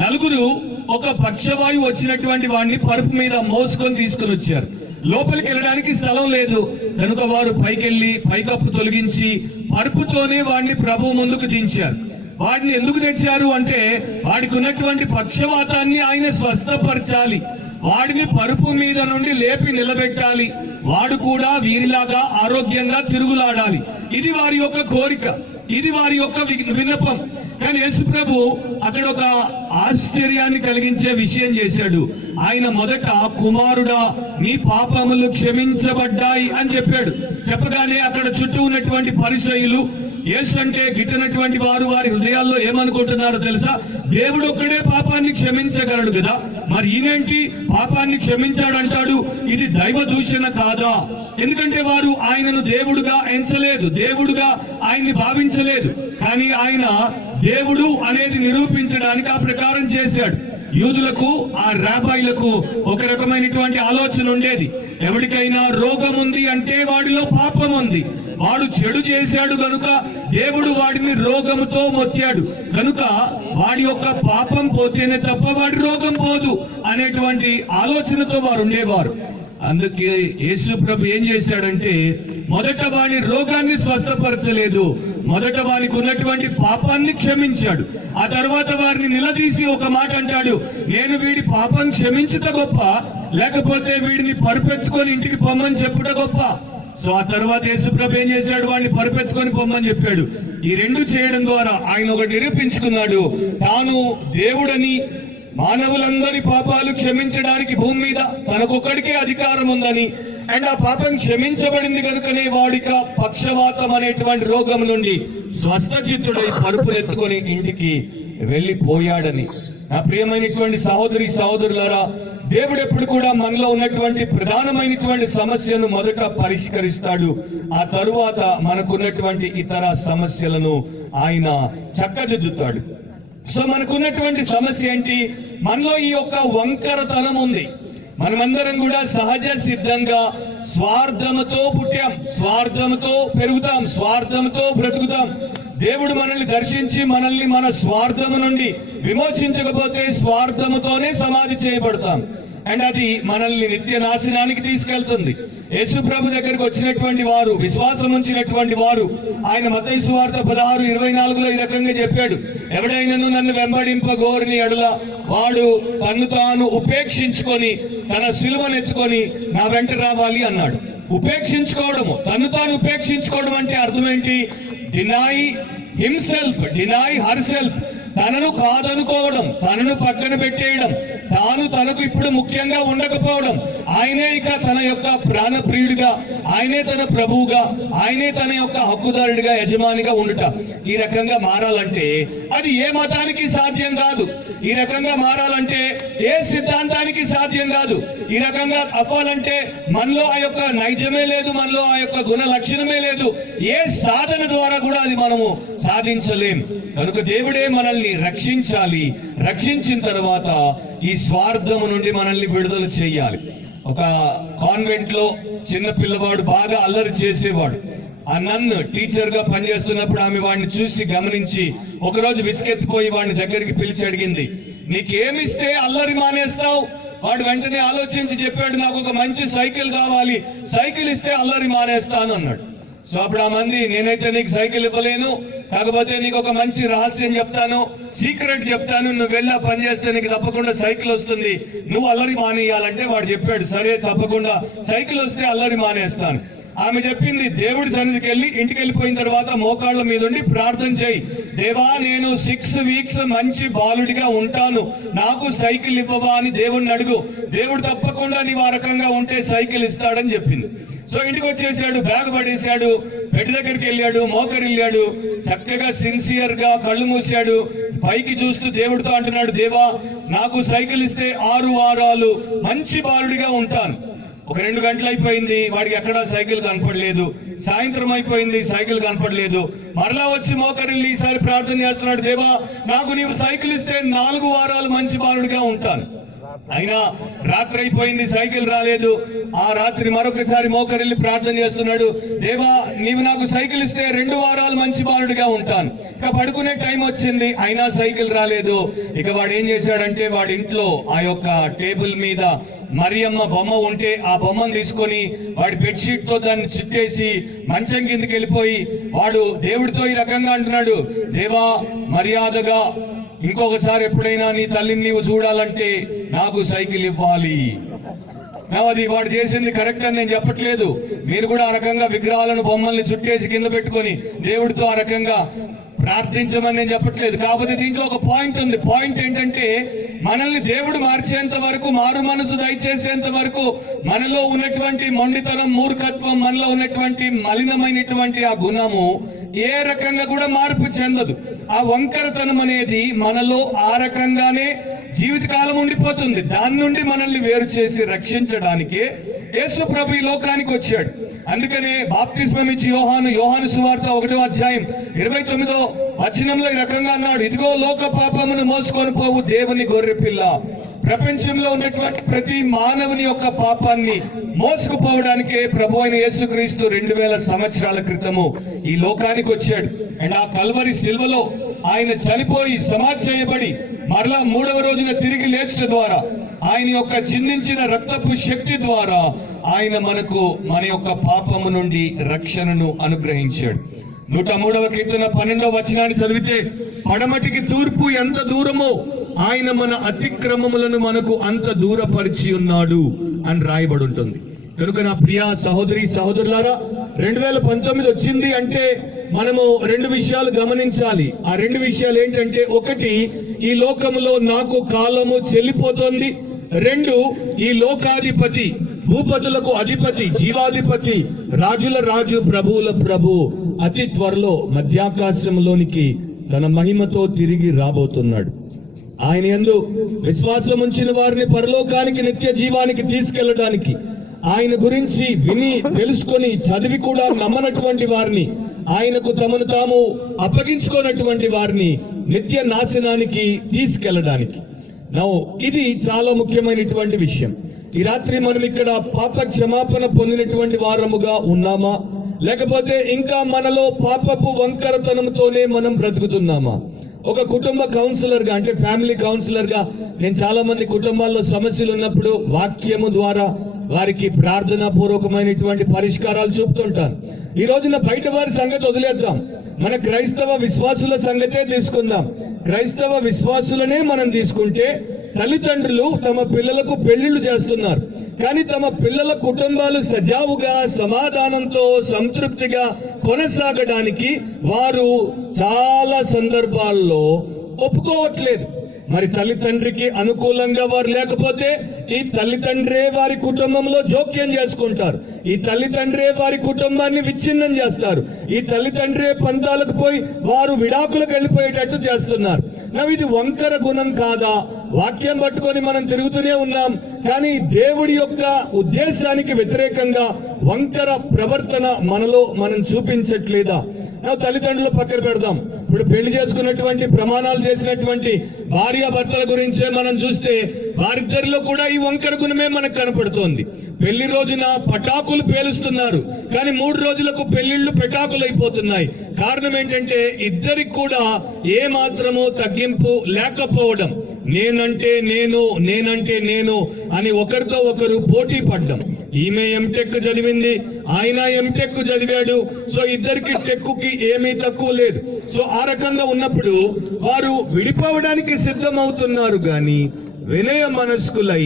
4 ఒక పక్షవాయువు వచ్చినటువంటి వాడిని పరుపు మీద మోసుకొని తీసుకుని వచ్చారు. లోపలికి వెళ్ళడానికి స్థలం లేదు కనుక వారు పైకెళ్ళి పైకప్పు తొలగించి పరుపుతోనే వాడిని ప్రభు ముందుకు దించారు. వాడిని ఎందుకు తెచ్చారు అంటే వాడికి ఉన్నటువంటి పక్షవాతాన్ని ఆయన స్వస్థపరచాలి, వాడిని పరుపు మీద నుండి లేపి నిలబెట్టాలి, వాడు కూడా వీరిలాగా ఆరోగ్యంగా తిరుగులాడాలి. ఇది వారి యొక్క కోరిక, ఇది వారి యొక్క విన్నపం. కానీ యేసు ప్రభు అక్కడ ఒక ఆశ్చర్యాన్ని కలిగించే విషయం చేశాడు. ఆయన మొదట కుమారుడా నీ పాపములు క్షమించబడ్డాయి అని చెప్పాడు. చెప్పగానే అక్కడ చుట్టూ ఉన్నటువంటి పరిసయ్యులు యేసు అంటే గిట్టనటువంటి వారు వారి హృదయాల్లో ఏమనుకుంటున్నారో తెలుసా? దేవుడు ఒక్కడే పాపాన్ని క్షమించగలడు కదా, మరి ఈయనేంటి పాపాన్ని క్షమించాడంటాడు? ఇది దైవ దూషణ కాదా? ఎందుకంటే వారు ఆయనను దేవుడుగా ఎంచలేదు, దేవుడుగా ఆయన్ని భావించలేదు. కానీ ఆయన దేవుడు అనేది నిరూపించడానికి ఆ ప్రకారం చేశాడు. యూదులకు, ఆ రాబాయిలకు ఒక రకమైనటువంటి ఆలోచన ఉండేది. ఎవరికైనా రోగం ఉంది అంటే వాడిలో పాపం ఉంది. వాడు చెడు చేశాడు కనుక దేవుడు వాడిని రోగముతో మొత్తాడు కనుక వాడి యొక్క పాపం పోతేనే తప్ప వాడి రోగం పోదు అనేటువంటి ఆలోచనతో వారు ఉండేవారు. అందుకే యేసు ప్రభు ఏం చేశాడంటే మొదట వాని రోగాన్ని స్వస్థపరచలేదు, మొదట వానికి ఉన్నటువంటి పాపాన్ని క్షమించాడు. ఆ తర్వాత వారిని నిలదీసి ఒక మాట అంటాడు, నేను వీడి పాపం క్షమించుట గొప్ప, లేకపోతే వీడిని పరుపెత్తుకొని ఇంటికి పొమ్మని చెప్పుట గొప్ప. సో ఆ తర్వాత యేసు ప్రభు ఏం చేశాడు, వాడిని పరుపెత్తుకొని పొమ్మని చెప్పాడు. ఈ రెండు చేయడం ద్వారా ఆయన ఒకటి నిరూపించుకున్నాడు, తాను దేవుడని, మానవులందరి పాపాలు క్షమించడానికి భూమి మీద తనకొక్కడికే అధికారం ఉందని, అండ్ ఆ పాపం క్షమించబడింది కనుకనే వాడిక పక్షవాతం అనేటువంటి రోగం నుండి స్వస్థచిత్తుడై పరుపులెత్తుకొని ఇంటికి వెళ్ళిపోయాడని. నా ప్రియమైనటువంటి సహోదరి సహోదరులారా, దేవుడు ఎప్పుడు కూడా మనలో ఉన్నటువంటి ప్రధానమైనటువంటి సమస్యను మొదట పరిష్కరిస్తాడు, ఆ తరువాత మనకున్నటువంటి ఇతర సమస్యలను ఆయన చక్కదిద్దుతాడు. సో మనకున్నటువంటి సమస్య ఏంటి? మనలో ఈ యొక్క వంకరతనం ఉంది. మనమందరం కూడా సహజ సిద్ధంగా స్వార్థముతో పుట్టాం, స్వార్థముతో పెరుగుతాం, స్వార్థముతో బ్రతుకుతాం. దేవుడు మనల్ని దర్శించి మనల్ని మన స్వార్థము నుండి విమోచించకపోతే స్వార్థముతోనే సమాధి చేయబడతాం, అండ్ అది మనల్ని నిత్య నాశనానికి తీసుకెళ్తుంది. యేసు ప్రభు దగ్గరికి వచ్చినటువంటి వారు, విశ్వాసం ఉంచినటువంటి వారు, ఆయన మత్తయి సువార్త 16:24 ఈ రకంగా చెప్పాడు, ఎవడైనను నన్ను వెంబడింపగోరిని ఎడల వాడు తన్ను తాను ఉపేక్షించుకొని తన సిలువను ఎత్తుకొని నా వెంట రావాలి అన్నాడు. ఉపేక్షించుకోవడము, తన్ను తాను ఉపేక్షించుకోవడం అంటే అర్థం ఏంటి? Deny himself, deny her self. తనను కాదనుకోవడం, తనను పక్కన పెట్టేయడం, తాను తనకు ఇప్పుడు ముఖ్యంగా ఉండకపోవడం, ఆయనే ఇక తన యొక్క ప్రాణప్రియుడిగా, ఆయనే తన ప్రభువుగా, ఆయనే తన యొక్క హక్కుదారుడిగా, యజమానిగా ఉండుట. ఈ రకంగా మారాలంటే అది ఏ మతానికి సాధ్యం కాదు. ఈ రకంగా మారాలంటే ఏ సిద్ధాంతానికి సాధ్యం కాదు. ఈ రకంగా అవ్వాలంటే మనలో ఆ యొక్క నైజమే లేదు, మనలో ఆ యొక్క గుణ లక్షణమే లేదు. ఏ సాధన ద్వారా కూడా అది మనము సాధించలేం. కనుక దేవుడే మనల్ని రక్షించాలి. రక్షించిన తర్వాత ఈ స్వార్థము నుండి మనల్ని విడుదల చేయాలి. ఒక కాన్వెంట్ లో చిన్న పిల్లవాడు బాగా అల్లరి చేసేవాడు. ఆ నన్ను టీచర్ గా పనిచేస్తున్నప్పుడు ఆమె వాడిని చూసి గమనించి ఒకరోజు విసుకెత్తిపోయి వాడిని దగ్గరికి పిలిచి అడిగింది, నీకేమిస్తే అల్లరి మానేస్తావు? వాడు వెంటనే ఆలోచించి చెప్పాడు, నాకు ఒక మంచి సైకిల్ కావాలి, సైకిల్ ఇస్తే అల్లరి మానేస్తాను అన్నాడు. సో అప్పుడు ఆ మంది, నేనైతే నీకు సైకిల్ ఇవ్వలేను, కాకపోతే నీకు ఒక మంచి రహస్యం చెప్తాను, సీక్రెట్ చెప్తాను, నువ్వు వెళ్ళి పని చేస్తే నీకు తప్పకుండా సైకిల్ వస్తుంది, నువ్వు అల్లరి మానేయాలంటే వాడు చెప్పాడు, సరే తప్పకుండా సైకిల్ వస్తే అల్లరి మానేస్తాను. ఆమె చెప్పింది, దేవుడి సన్నిధికి వెళ్ళి ఇంటికి వెళ్ళిపోయిన తర్వాత మోకాళ్ళ మీద ఉండి ప్రార్థన చేయి, దేవా నేను 6 వీక్స్ మంచి బాలుడిగా ఉంటాను, నాకు సైకిల్ ఇవ్వవా అని దేవుడిని అడుగు, దేవుడు తప్పకుండా నీవు ఆ రకంగా ఉంటే సైకిల్ ఇస్తాడని చెప్పింది. సో ఇంటికి వచ్చేసాడు, బ్యాగ్ పడేశాడు, బెడ్ దగ్గరికి వెళ్ళాడు, మోకరిల్లాడు, చక్కగా సిన్సియర్ గా కళ్ళు మూసాడు, పైకి చూస్తూ దేవుడితో అంటున్నాడు, దేవా నాకు సైకిల్ ఇస్తే 6 వారాలు మంచి బాలుడిగా ఉంటాను. ఒక 2 గంటలు అయిపోయింది, వాడికి ఎక్కడా సైకిల్ కనపడలేదు. సాయంత్రం అయిపోయింది, సైకిల్ కనపడలేదు. మరలా వచ్చి మోకరిల్లి ఈసారి ప్రార్థన చేస్తున్నాడు, దేవా నాకు నీవు సైకిల్ ఇస్తే 4 వారాలు మంచి బాలుడిగా ఉంటాను. అయినా రాత్రి అయిపోయింది, సైకిల్ రాలేదు. ఆ రాత్రి మరొకసారి మోకరిల్లి ప్రార్థన చేస్తున్నాడు, దేవా నీవు నాకు సైకిల్ ఇస్తే 2 వారాలు మంచి బాలుడిగా ఉంటాను. ఇక పడుకునే టైం వచ్చింది, అయినా సైకిల్ రాలేదు. ఇక వాడు ఏం చేశాడంటే, వాడి ఇంట్లో ఆ యొక్క టేబుల్ మీద మరియమ్మ బొమ్మ ఉంటే ఆ బొమ్మను తీసుకొని వాడి బెడ్షీట్ తో దాన్ని చుట్టేసి మంచం కిందకి వెళ్ళిపోయి వాడు దేవుడితో ఈ రకంగా అంటున్నాడు, దేవా మర్యాదగా ఇంకొకసారి ఎప్పుడైనా నీ తల్లిని నీవు చూడాలంటే నాకు సైకిల్ ఇవ్వాలి. అది వాడు చేసింది కరెక్ట్ అని నేను చెప్పట్లేదు. మీరు కూడా ఆ రకంగా విగ్రహాలను బొమ్మల్ని చుట్టేసి కింద పెట్టుకొని దేవుడితో ఆ రకంగా ప్రార్థించమని నేను చెప్పట్లేదు. కాకపోతే దీంట్లో ఒక పాయింట్ ఉంది. పాయింట్ ఏంటంటే, మనల్ని దేవుడు మార్చేంత వరకు, మారు మనసు దయచేసేంత వరకు మనలో ఉన్నటువంటి మొండితనం, మూర్ఖత్వం, మనలో ఉన్నటువంటి మలినమైనటువంటి ఆ గుణము ఏ రకంగా కూడా మార్పు చెందదు. ఆ వంకరతనం అనేది మనలో ఆ రకంగానే జీవితకాలం ఉండిపోతుంది. దాని నుండి మనల్ని వేరు చేసి రక్షించడానికి యేసు ప్రభు ఈ లోకానికి వచ్చాడు. అందుకనే బాప్తిస్మం ఇచ్చి యోహాను సువార్త 1వ అధ్యాయం 29వ వచనంలో ఈ రకంగా అన్నాడు, ఇదిగో లోక పాపమును మోసుకొని పోవు దేవుని గొర్రె పిల్ల, ప్రపంచంలో ఉన్నటువంటి ప్రతి మానవుని యొక్క పాపాన్ని మోసుకుపోవడానికే ప్రభు అయిన యేసుక్రీస్తు 2000 సంవత్సరాల క్రితము ఈ లోకానికి వచ్చాడు. అండ్ ఆ కల్వరి శిల్వలో ఆయన చనిపోయి సమాధి చేయబడి మరలా 3వ రోజున తిరిగి లేచుట ద్వారా ఆయన యొక్క చిందించిన రక్తపు శక్తి ద్వారా ఆయన మనకు మన యొక్క పాపము నుండి రక్షణను అనుగ్రహించాడు. 103వ కీర్తన 12వ వచనాన్ని చదివితే, పడమటికి తూర్పు ఎంత దూరమో ఆయన మన అతిక్రమములను మనకు అంత దూరపరిచి ఉన్నాడు అని రాయబడి ఉంటుంది. కనుక నా ప్రియ సహోదరి సహోదరులారా, 2019 వచ్చింది అంటే మనము 2 విషయాలు గమనించాలి. ఆ 2 విషయాలు ఏంటంటే, ఒకటి, ఈ లోకములో నాకు కాలము చెల్లిపోతోంది. 2, ఈ లోకాధిపతి, భూపతులకు అధిపతి, జీవాధిపతి, రాజుల రాజు, ప్రభువుల ప్రభు అతి త్వరలో మధ్యాకాశంలోనికి తన మహిమతో తిరిగి రాబోతున్నాడు. ఆయన యందు విశ్వాసం ఉంచిన వారిని పరలోకానికి, నిత్య జీవానికి తీసుకెళ్లడానికి, ఆయన గురించి విని తెలుసుకొని చదివి కూడా నమ్మనటువంటి వారిని, ఆయనకు తమను తాము అప్పగించుకున్నటువంటి వారిని నిత్య నాశనానికి తీసుకెళ్లడానికి. ఇది చాలా ముఖ్యమైనటువంటి విషయం. ఈ రాత్రి మనం ఇక్కడ పాప క్షమాపణ పొందినటువంటి వారముగా ఉన్నామా, లేకపోతే ఇంకా మనలో పాపపు వంకరతనంతోనే మనం బ్రతుకుతున్నామా? ఒక కుటుంబ కౌన్సిలర్ గా, అంటే ఫ్యామిలీ కౌన్సిలర్ గా, నేను చాలా మంది కుటుంబాల్లో సమస్యలు ఉన్నప్పుడు వాక్యము ద్వారా వారికి ప్రార్థనా పూర్వకమైనటువంటి పరిష్కారాలు చూపుతుంటాను. ఈ రోజున బయట వారి సంగతి వదిలేద్దాం, మన క్రైస్తవ విశ్వాసుల సంగతే తీసుకుందాం. క్రైస్తవ విశ్వాసులనే మనం తీసుకుంటే, తల్లిదండ్రులు తమ పిల్లలకు పెళ్లిళ్లు చేస్తున్నారు, కానీ తమ పిల్లల కుటుంబాలు సజావుగా, సమాధానంతో, సంతృప్తిగా కొనసాగడానికి వారు చాలా సందర్భాల్లో ఒప్పుకోవట్లేదు. మరి తల్లిదండ్రికి అనుకూలంగా వారు లేకపోతే ఈ తల్లిదండ్రే వారి కుటుంబంలో జోక్యం చేసుకుంటారు. ఈ తల్లిదండ్రే వారి కుటుంబాన్ని విచ్ఛిన్నం చేస్తారు. ఈ తల్లిదండ్రే పంతాలకు పోయి వారు విడాకులకు వెళ్ళిపోయేటట్టు చేస్తున్నారు. ఇది వంకర గుణం కాదా? వాక్యం పట్టుకొని మనం తిరుగుతూనే ఉన్నాం, కానీ దేవుడి యొక్క ఉద్దేశానికి వ్యతిరేకంగా వంకర ప్రవర్తన మనలో మనం చూపించట్లేదా? తల్లిదండ్రులు పక్కన పెడదాం. ఇప్పుడు పెళ్లి చేసుకున్నటువంటి, ప్రమాణాలు చేసినటువంటి భార్యాభర్తల గురించే మనం చూస్తే వారిద్దరిలో కూడా ఈ వంకర గుణమే మనకు కనపడుతోంది. పెళ్లి రోజున పటాకులు పేలుస్తున్నారు, కానీ 3 రోజులకు పెళ్లిళ్లు పెటాకులు అయిపోతున్నాయి. కారణం ఏంటంటే ఇద్దరికి కూడా ఏ మాత్రమూ తగ్గింపు లేకపోవడం. నేనంటే నేను, నేనంటే నేను అని ఒకరితో ఒకరు పోటీ పడ్డం. ఈమె ఎంటెక్ చదివింది, ఆయన ఎంటెక్ చదివాడు, సో ఇద్దరికి టెక్కుకి ఏమీ తక్కువ లేదు. సో ఆ రకంగా ఉన్నప్పుడు వారు విడిపోవడానికి సిద్ధమవుతున్నారు, కానీ వినయ మనస్కులై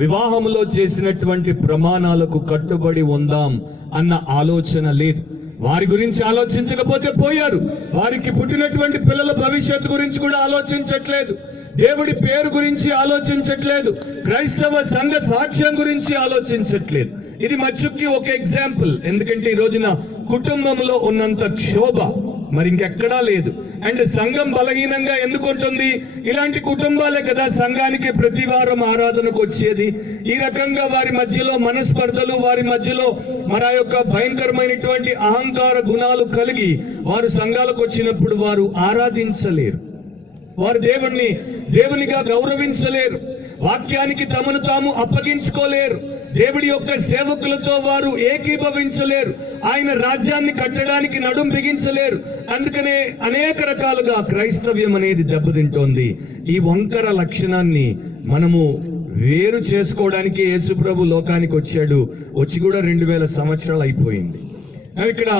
వివాహంలో చేసినటువంటి ప్రమాణాలకు కట్టుబడి ఉందాం అన్న ఆలోచన లేదు. వారి గురించి ఆలోచించకపోతే పోయారు. వారికి పుట్టినటువంటి పిల్లల భవిష్యత్తు గురించి కూడా ఆలోచించట్లేదు. దేవుడి పేరు గురించి ఆలోచించట్లేదు. క్రైస్తవ సంఘ సాక్ష్యం గురించి ఆలోచించట్లేదు. ఇది మచ్చుకి ఒక ఎగ్జాంపుల్. ఎందుకంటే ఈ రోజున కుటుంబంలో ఉన్నంత క్షోభ మరి ఇంకెక్కడా లేదు. అండ్ సంఘం బలహీనంగా ఎందుకు ఉంటుంది? ఇలాంటి కుటుంబాలే కదా సంఘానికి ప్రతి వారం ఆరాధనకు వచ్చేది. ఈ రకంగా వారి మధ్యలో మనస్పర్ధలు, వారి మధ్యలో మరి ఆ యొక్క భయంకరమైనటువంటి అహంకార గుణాలు కలిగి వారు సంఘాలకు వచ్చినప్పుడు వారు ఆరాధించలేరు, వారు దేవునిగా గౌరవించలేరు, వాక్యానికి తమను తాము అప్పగించుకోలేరు, దేవుడి యొక్క సేవకులతో వారు ఏకీభవించలేరు, ఆయన రాజ్యాన్ని కట్టడానికి నడుం బిగించలేరు. అందుకనే అనేక రకాలుగా క్రైస్తవ్యం అనేది దెబ్బతింటోంది. ఈ వంకర లక్షణాన్ని మనము వేరు చేసుకోవడానికి యేసుప్రభు లోకానికి వచ్చాడు. వచ్చి కూడా 2000 సంవత్సరాలు అయిపోయింది. ఇక్కడ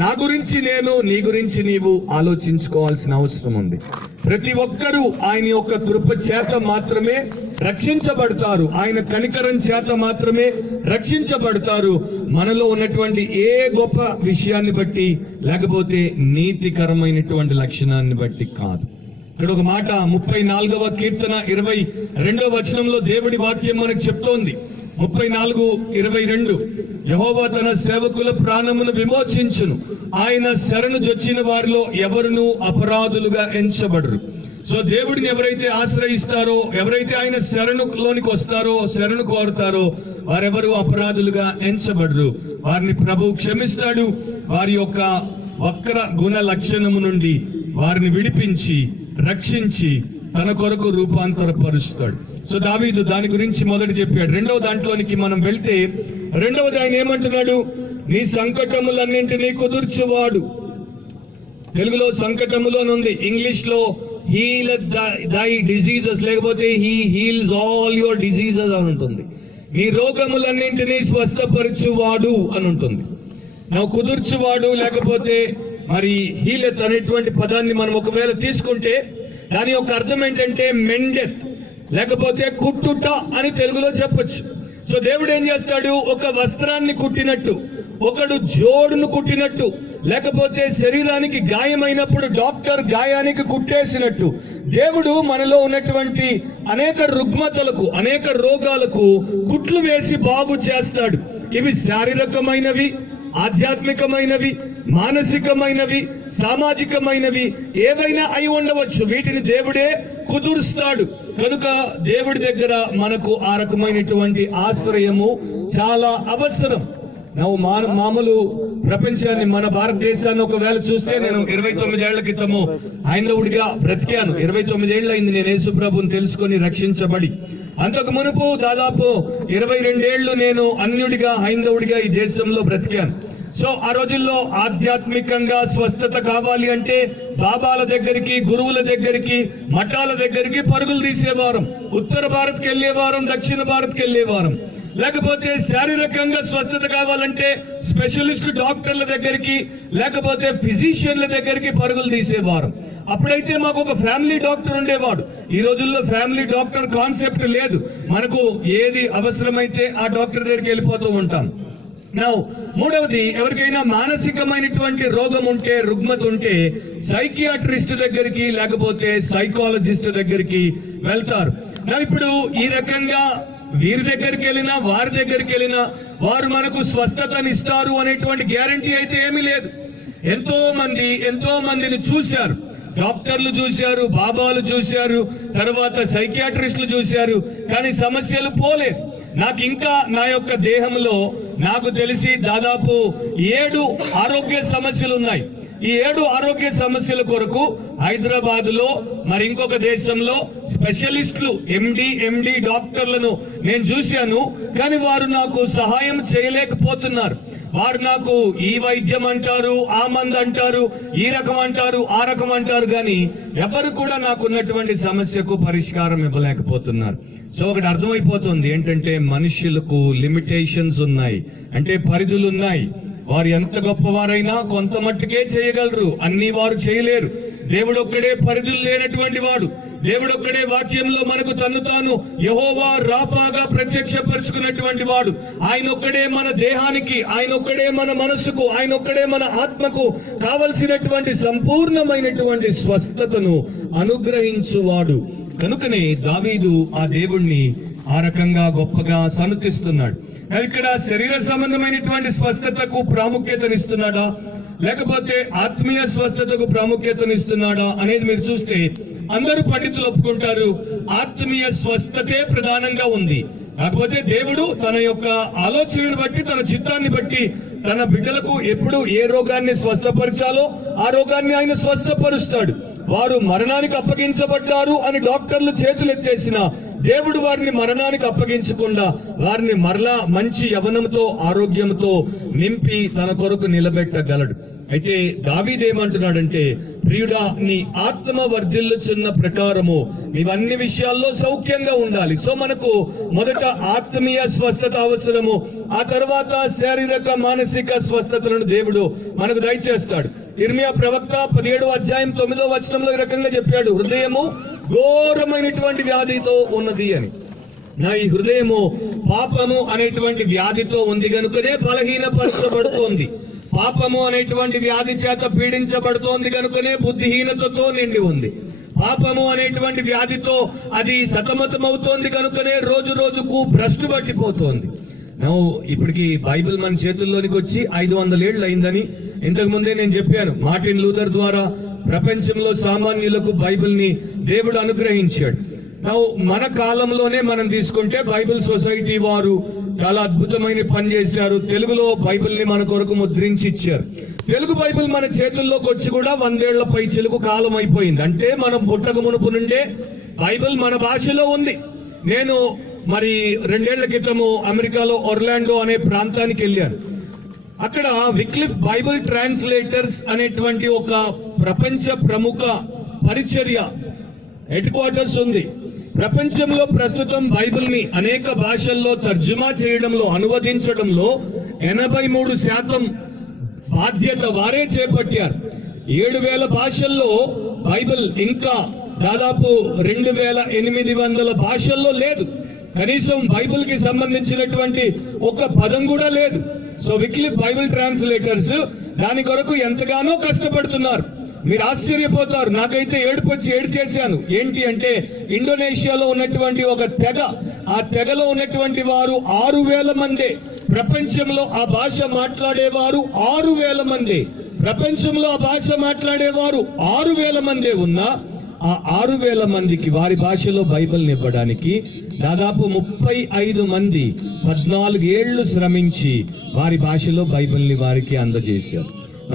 నా గురించి నేను, నీ గురించి నీవు ఆలోచించుకోవాల్సిన అవసరం ఉంది. ప్రతి ఒక్కరూ ఆయన యొక్క కృప చేత మాత్రమే రక్షించబడతారు, ఆయన కనికరం చేత మాత్రమే రక్షించబడతారు. మనలో ఉన్నటువంటి ఏ గొప్ప విషయాన్ని బట్టి, లేకపోతే నీతికరమైనటువంటి లక్షణాన్ని బట్టి కాదు. ఇక్కడ ఒక మాట 34వ కీర్తన 22వ వచనంలో దేవుడి వాక్యం మనకు చెప్తోంది. 34:22 యెహోవా తన సేవకుల ప్రాణమును విమోచించును, ఆయన శరణు జొచ్చిన వారిలో ఎవరునూ అపరాధులుగా ఎంచబడరు. సో దేవుడిని ఎవరైతే ఆశ్రయిస్తారో, ఎవరైతే ఆయన శరణులోనికి వస్తారో, శరణు కోరుతారో, వారెవరు అపరాధులుగా ఎంచబడరు. వారిని ప్రభు క్షమిస్తాడు. వారి యొక్క వక్ర గుణ లక్షణము నుండి వారిని విడిపించి, రక్షించి తన కొరకు రూపాంతరపరుస్తాడు. సో దావీదు దాని గురించి మొదట చెప్పాడు. రెండవ దాంట్లోనికి మనం వెళ్తే రెండవది ఆయన ఏమంటున్నాడు? నీ సంకటములన్నింటినీ కుదుర్చువాడు. తెలుగులో సంకటములోనుంది, ఇంగ్లీష్ లో హీల్ దై డిజీజెస్, లేకపోతే he heels all your diseases అని ఉంటుంది. నీ రోగములన్నింటినీ స్వస్థపరచువాడు అని ఉంటుంది. నా కుదుర్చువాడు లేకపోతే మరి హీలెత్ అనేటువంటి పదాన్ని మనం ఒకవేళ తీసుకుంటే దాని యొక్క అర్థం ఏంటంటే మెండెత్ లేకపోతే కుట్టుట అని తెలుగులో చెప్పొచ్చు. సో దేవుడు ఏం చేస్తాడు? ఒక వస్త్రాన్ని కుట్టినట్టు, ఒకడు జోడును కుట్టినట్టు, లేకపోతే శరీరానికి గాయమైనప్పుడు డాక్టర్ గాయానికి కుట్టేసినట్టు దేవుడు మనలో ఉన్నటువంటి అనేక రుగ్మతలకు, అనేక రోగాలకు కుట్లు వేసి బాగు చేస్తాడు. ఇవి శారీరకమైనవి, ఆధ్యాత్మికమైనవి, మానసికమైనవి, సామాజికమైనవి ఏవైనా అయి ఉండవచ్చు. వీటిని దేవుడే కుదురుస్తాడు. కనుక దేవుడి దగ్గర మనకు ఆ రకమైనటువంటి ఆశ్రయము చాలా అవసరం. నువ్వు మామూలు ప్రపంచాన్ని, మన భారతదేశాన్ని ఒకవేళ చూస్తే, నేను 29 ఏళ్ల క్రితము హైందవుడిగా బ్రతికాను. 29 ఏళ్ళు అయింది నేను యేసు ప్రభువుని తెలుసుకొని రక్షించబడి. అంతకు మునుపు దాదాపు 22 ఏళ్లు నేను అన్యుడిగా, హైందవుడిగా ఈ దేశంలో బ్రతికాను. సో ఆ రోజుల్లో ఆధ్యాత్మికంగా స్వస్థత కావాలి అంటే బాబాల దగ్గరికి, గురువుల దగ్గరికి, మఠాల దగ్గరికి పరుగులు తీసేవారం. ఉత్తర భారత్కి వెళ్ళేవారం, దక్షిణ భారత్కి వెళ్ళేవారం. లేకపోతే శారీరకంగా స్వస్థత కావాలంటే స్పెషలిస్ట్ డాక్టర్ల దగ్గరికి, లేకపోతే ఫిజిషియన్ల దగ్గరికి పరుగులు తీసేవారు. అప్పుడైతే మాకు ఒక ఫ్యామిలీ డాక్టర్ ఉండేవాడు. ఈ రోజుల్లో ఫ్యామిలీ డాక్టర్ కాన్సెప్ట్ లేదు. మనకు ఏది అవసరమైతే ఆ డాక్టర్ దగ్గరికి వెళ్ళిపోతూ ఉంటాం. మూడవది, ఎవరికైనా మానసికమైనటువంటి రోగం ఉంటే, రుగ్మత ఉంటే సైకియాట్రిస్ట్ దగ్గరికి లేకపోతే సైకాలజిస్ట్ దగ్గరికి వెళ్తారు. ఇప్పుడు ఈ రకంగా వీరి దగ్గరికి వెళ్ళినా, వారి దగ్గరికి వెళ్ళినా వారు మనకు స్వస్థతనిస్తారు అనేటువంటి గ్యారంటీ అయితే ఏమీ లేదు. ఎంతో మందిని చూశారు, డాక్టర్లు చూశారు, బాబాలు చూశారు, తర్వాత సైకియాట్రిస్టులు చూశారు, కానీ సమస్యలు పోలేదు. నాకు ఇంకా నా యొక్క దేహంలో నాకు తెలిసి దాదాపు 7 ఆరోగ్య సమస్యలు ఉన్నాయి. ఈ 7 ఆరోగ్య సమస్యల కొరకు హైదరాబాద్ లో మరి ఇంకొక దేశంలో స్పెషలిస్టులు, ఎండి డాక్టర్లను నేను చూశాను. కానీ వారు నాకు సహాయం చేయలేకపోతున్నారు. వారు నాకు ఈ వైద్యం అంటారు, ఆ మందు అంటారు, ఈ రకం అంటారు, ఆ రకం అంటారు, కానీ ఎవరు కూడా నాకున్నటువంటి సమస్యకు పరిష్కారం ఇవ్వలేకపోతున్నారు. సో ఒకటి అర్థమైపోతుంది ఏంటంటే, మనుషులకు లిమిటేషన్స్ ఉన్నాయి, అంటే పరిధులు ఉన్నాయి. వారు ఎంత గొప్పవారైనా కొంత మట్టుకే చేయగలరు, అన్ని వారు చేయలేరు. దేవుడు ఒక్కడే పరిధులు లేనటువంటి వాడు. దేవుడు ఒక్కడే వాక్యంలో మనకు తను తాను యెహోవా రాఫాగా ప్రత్యక్షపరుచుకున్నటువంటి వాడు. ఆయన ఒక్కడే మన దేహానికి, ఆయన ఒక్కడే మన మనస్సుకు, ఆయన ఒక్కడే మన ఆత్మకు కావలసినటువంటి సంపూర్ణమైనటువంటి స్వస్థతను అనుగ్రహించువాడు. కనుకనే దావీదు ఆ దేవుణ్ణి ఆ రకంగా గొప్పగా సన్నుతిస్తున్నాడు. ఇక్కడ శరీర సంబంధమైనటువంటి స్వస్థతకు ప్రాముఖ్యతనిస్తున్నాడా, లేకపోతే ఆత్మీయ స్వస్థతకు ప్రాముఖ్యతనిస్తున్నాడా అనేది మీరు చూస్తే అందరూ పండితులు ఒప్పుకుంటారు, ఆత్మీయ స్వస్థతే ప్రధానంగా ఉంది. కాకపోతే దేవుడు తన యొక్క ఆలోచనను బట్టి, తన చిత్తాన్ని బట్టి తన బిడ్డలకు ఎప్పుడు ఏ రోగాన్ని స్వస్థపరచాలో ఆ రోగాన్ని ఆయన స్వస్థపరుస్తాడు. వారు మరణానికి అప్పగించబడ్డారు అని డాక్టర్లు చేతులెత్తేసిన దేవుడు వారిని మరణానికి అప్పగించకుండా వారిని మరలా మంచి యవనంతో, ఆరోగ్యంతో నింపి తన కొరకు నిలబెట్టగలడు. అయితే దావీదేమంటున్నాడంటే, ప్రియుడా, నీ ఆత్మ వర్ధిల్లుచున్న ప్రకారము నీవన్ని విషయాల్లో సౌఖ్యంగా ఉండాలి. సో మనకు మొదట ఆత్మీయ స్వస్థత అవసరము, ఆ తర్వాత శారీరక, మానసిక స్వస్థతలను దేవుడు మనకు దయచేస్తాడు. ఇర్మియా ప్రవక్త 17వ అధ్యాయం 9వ వచనంలో ఈ రకంగా చెప్పాడు, హృదయము ఘోరమైనటువంటి వ్యాధితో ఉన్నది అని. నా ఈ హృదయము పాపము అనేటువంటి వ్యాధితో ఉంది కనుకనే బలహీనపరచబడుతోంది. పాపము అనేటువంటి వ్యాధి చేత పీడించబడుతోంది కనుకనే బుద్ధిహీనతతో నిండి ఉంది. పాపము అనేటువంటి వ్యాధితో అది సతమతమవుతోంది కనుకనే రోజు రోజుకు భ్రష్టు పట్టిపోతోంది. ఇప్పటికి బైబిల్ మన చేతుల్లోనికి వచ్చి 500 ఏళ్ళు అయిందని ఇంతకు ముందే నేను చెప్పాను. మార్టిన్ లూథర్ ద్వారా ప్రపంచంలో సామాన్యులకు బైబిల్ ని దేవుడు అనుగ్రహించాడు. మన కాలంలోనే మనం తీసుకుంటే బైబిల్ సొసైటీ వారు చాలా అద్భుతమైన పని చేశారు. తెలుగులో బైబిల్ ని మన కొరకు ముద్రించి ఇచ్చారు. తెలుగు బైబిల్ మన చేతుల్లోకి వచ్చి కూడా 100 ఏళ్ల పై చిలుకు కాలం అయిపోయింది. అంటే మనం పుట్టక మునుపు నుండే బైబిల్ మన భాషలో ఉంది. నేను మరి 2 ఏళ్ల క్రితము అమెరికాలో ఒర్లాండో అనే ప్రాంతానికి వెళ్ళాను. అక్కడ విక్లిఫ్ బైబిల్ ట్రాన్స్లేటర్స్ అనేటువంటి ఒక ప్రపంచ ప్రముఖ పరిచర్య హెడ్ క్వార్టర్స్ ఉంది. ప్రపంచంలో ప్రస్తుతం బైబిల్ ని అనేక భాషల్లో తర్జుమా చేయడంలో, అనువదించడంలో 83% బాధ్యత వారే చేపట్టారు. 7000 భాషల్లో బైబిల్ ఇంకా దాదాపు 2800 భాషల్లో లేదు. కనీసం బైబిల్ కి సంబంధించినటువంటి ఒక పదం కూడా లేదు. సో విక్లిఫ్ బైబిల్ ట్రాన్స్లేటర్స్ దాని కొరకు ఎంతగానో కష్టపడుతున్నారు. మీరు ఆశ్చర్యపోతారు. నాకైతే ఏడ్చేశాను. ఏంటి అంటే ఇండోనేషియాలో ఉన్నటువంటి ఒక తెగ, ఆ తెగలో ఉన్నటువంటి వారు 6000 మంది, ప్రపంచంలో ఆ భాష మాట్లాడేవారు 6000 మంది, ప్రపంచంలో ఆ భాష మాట్లాడేవారు 6000 మందే ఉన్నా ఆ 6000 మందికి వారి భాషలో బైబిల్ ఇవ్వడానికి దాదాపు 35 మంది 14 ఏళ్లు శ్రమించి వారి భాషలో బైబిల్ని వారికి అందజేశారు.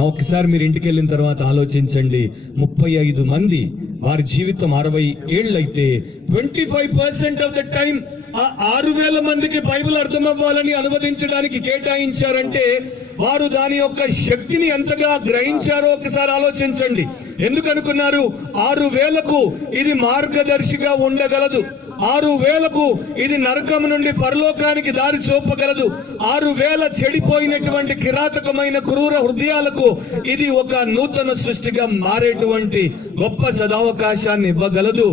ఒకసారి మీరు ఇంటికి వెళ్ళిన తర్వాత ఆలోచించండి. 35 మంది, వారి జీవితం 60 ఏళ్ళైతే 25% ఆఫ్ ద టైం ఆ 6000 మందికి బైబిల్ అర్థం అవ్వాలని అనువదించడానికి కేటాయించారంటే వారు దాని యొక్క శక్తిని ఎంతగా గ్రహించారో ఒకసారి ఆలోచించండి. ఎందుకు అనుకున్నారు? 6000కు ఇది మార్గదర్శిగా ఉండగలదు. 6000కు ఇది నరకం నుండి పరలోకానికి దారి చూపగలదు. 6000 చెడిపోయినటువంటి కిరాతకమైన క్రూర హృదయాలకు ఇది ఒక నూతన సృష్టిగా మారేటువంటి గొప్ప సదావకాశాన్ని ఇవ్వగలదు.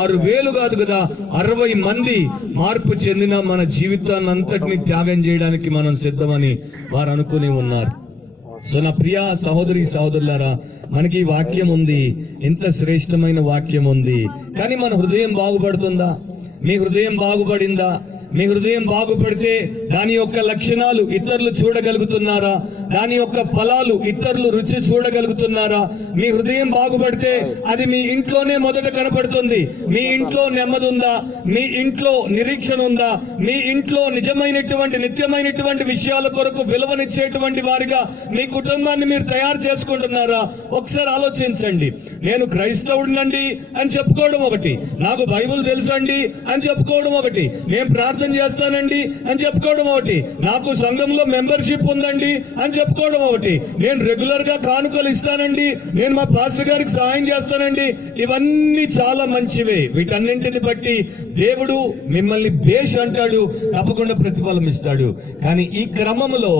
6000 కాదు కదా, 60 మంది మార్పు చెందిన మన జీవితాన్ని అంతటిని త్యాగం చేయడానికి మనం సిద్ధమని వారు అనుకుని ఉన్నారు. సో నా ప్రియ సహోదరి సహోదరులారా, మనకి ఈ వాక్యం ఉంది, ఎంత శ్రేష్టమైన వాక్యం ఉంది. కానీ మన హృదయం బాగుపడుతుందా? మీ హృదయం బాగుపడిందా? మీ హృదయం బాగుపడితే దాని యొక్క లక్షణాలు ఇతరులు చూడగలుగుతున్నారా? దాని యొక్క ఫలాలు ఇతరులు రుచి చూడగలుగుతున్నారా? మీ హృదయం బాగుపడితే అది మీ ఇంట్లోనే మొదట కనపడుతుంది. మీ ఇంట్లో నెమ్మది ఉందా? మీ ఇంట్లో నిరీక్షణ ఉందా? మీ ఇంట్లో నిజమైనటువంటి నిత్యమైనటువంటి విషయాల కొరకు విలువనిచ్చేటువంటి వారిగా మీ కుటుంబాన్ని మీరు తయారు చేసుకుంటున్నారా? ఒకసారి ఆలోచించండి. నేను క్రైస్తవుడినండి అని చెప్పుకోవడం ఒకటి, నాకు బైబిల్ తెలుసండి అని చెప్పుకోవడం ఒకటి, నేను ప్రార్థన చేస్తానండి అని చెప్పుకోవడం ఒకటి, నాకు సంఘంలో మెంబర్షిప్ ఉందండి అని చెప్పుకోవడం ఒకటి, నేను రెగ్యులర్ గా కానుకలు ఇస్తానండి, నేను మా పాస్టర్ గారికి సహాయం చేస్తానండి. ఇవన్నీ చాలా మంచివే. వీటన్నింటిని బట్టి దేవుడు మిమ్మల్ని బేష్ అంటాడు, తప్పకుండా ప్రతిఫలం ఇస్తాడు. కానీ ఈ క్రమంలో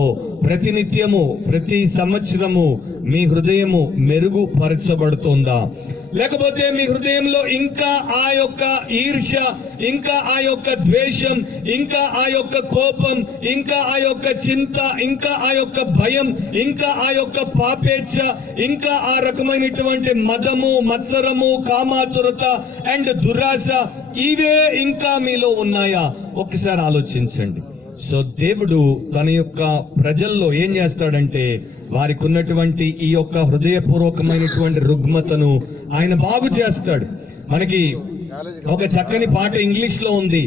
ప్రతినిత్యము, ప్రతి సంవత్సరము మీ హృదయము మెరుగుపరచబడుతుందా? లేకపోతే మీ హృదయంలో ఇంకా ఆ యొక్క ఈర్ష్య, ఇంకా ఆ యొక్క ద్వేషం, ఇంకా ఆ యొక్క కోపం, ఇంకా ఆ యొక్క చింత, ఇంకా ఆ యొక్క భయం, ఇంకా ఆ యొక్క పాపేచ్ఛ, ఇంకా ఆ రకమైనటువంటి మదము, మత్సరము, కామాతురత అండ్ దురాశ, ఇవే ఇంకా మీలో ఉన్నాయా? ఒకసారి ఆలోచించండి. సో దేవుడు తన యొక్క ప్రజల్లో ఏం చేస్తాడంటే వారికి ఉన్నటువంటి ఈ యొక్క హృదయపూర్వకమైనటువంటి రుగ్మతను ఆయన బాగు చేస్తాడు. మనకి ఒక చక్కని పాట ఇంగ్లీష్ లో ఉంది.